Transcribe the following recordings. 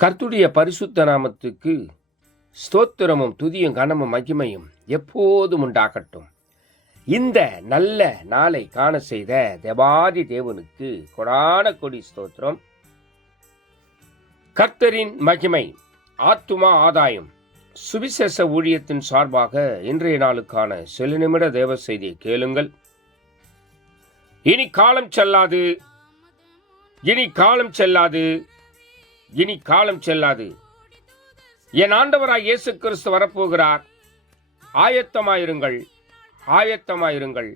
கர்த்தருடைய பரிசுத்த நாமத்துக்கு ஸ்தோத்திரமும் துதியும் கனமும் மகிமையும் எப்போதும் உண்டாகட்டும். இந்த நல்ல நாளை காண செய்த தேவாதி தேவனுக்கு கொடான கொடி ஸ்தோத்திரம். கர்த்தரின் மகிமை ஆத்துமா ஆதாயம் சுவிசேஷ ஊழியத்தின் சார்பாக இன்றைய நாளுக்கான சில நிமிட தேவ செய்தியை கேளுங்கள். இனி காலம் செல்லாது, இனி காலம் செல்லாது, இனி காலம் செல்லாது. என் ஆண்டவராய் இயேசு கிறிஸ்து வரப்போகிறார். ஆயத்தமாயிருங்கள், ஆயத்தமாயிருங்கள்.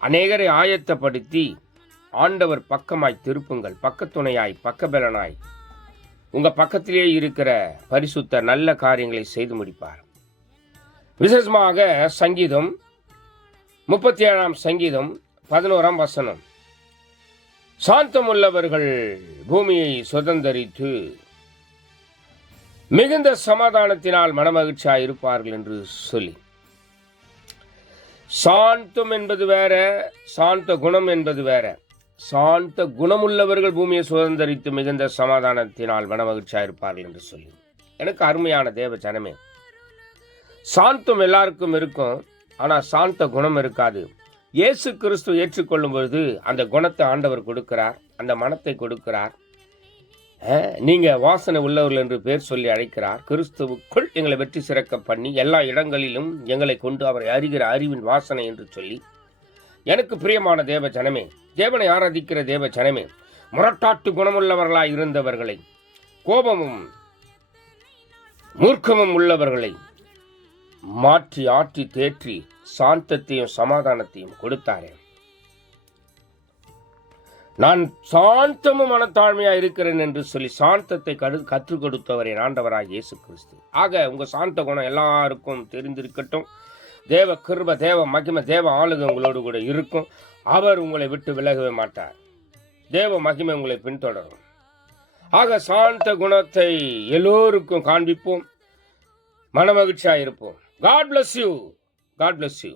அநேகரை ஆயத்தப்படுத்தி ஆண்டவர் பக்கமாய் திருப்புங்கள். பக்கத்துணையாய், பக்கபலனாய் உங்க பக்கத்திலே இருக்கிற பரிசுத்த நல்ல காரியங்களை செய்து முடிப்பார். விசேஷமாக சங்கீதம் 37 சங்கீதம் 11 வசனம், சாந்தமுள்ளவர்கள் பூமியை சுதந்தரித்து மிகுந்த சமாதானத்தினால் மனமகிழ்ச்சியாக இருப்பார்கள் என்று சொல்லி, சாந்தம் என்பது வேற, சாந்த குணம் என்பது வேற. சாந்த குணமுள்ளவர்கள் பூமியை சுதந்தரித்து மிகுந்த சமாதானத்தினால் மனமகிழ்ச்சியாக இருப்பார்கள் என்று சொல்லி, எனக்கு அருமையான தேவ ஜனமே, சாந்தம் எல்லாருக்கும் இருக்கும், ஆனால் சாந்த குணம் இருக்காது. இயேசு கிறிஸ்து ஏற்றுக்கொள்ளும் பொழுது அந்த குணத்தை ஆண்டவர் கொடுக்கிறார், அந்த மனத்தை கொடுக்கிறார். நீங்க வாசனை உள்ளவர்கள் என்று பேர் சொல்லி அழைக்கிறார். கிறிஸ்துவுக்குள் எங்களை வெற்றி சிறக்க பண்ணி எல்லா இடங்களிலும் எங்களை கொண்டு அவரை அறிகிற அறிவின் வாசனை என்று சொல்லி, எனக்கு பிரியமான தேவ ஜனமே, தேவனை ஆராதிக்கிற தேவ ஜனமே, முரட்டாட்டு குணமுள்ளவர்களாய் இருந்தவர்களை, கோபமும் மூர்க்கமும் உள்ளவர்களை மாற்றி ஆற்றி தேற்றி சாந்தத்தையும் சமாதானத்தையும் கொடுத்தாரே. நான் சாந்தமும் மனத்தாழ்மையா இருக்கிறேன் என்று சொல்லி சாந்தத்தை கற்றுக் கொடுத்தவர் என் ஆண்டவராக இயேசு கிறிஸ்து. ஆக உங்க சாந்த குணம் எல்லாருக்கும் தெரிந்திருக்கட்டும். தேவ கிருபை, தேவ மகிமை, தேவ ஆளுகை உங்களோடு கூட இருக்கும். அவர் உங்களை விட்டு விலகவே மாட்டார். தேவ மகிமை உங்களை பின்தொடரும். ஆக சாந்த குணத்தை எல்லோருக்கும் காண்பிப்போம், மனமகிழ்ச்சியா இருப்போம். God bless you. God bless you.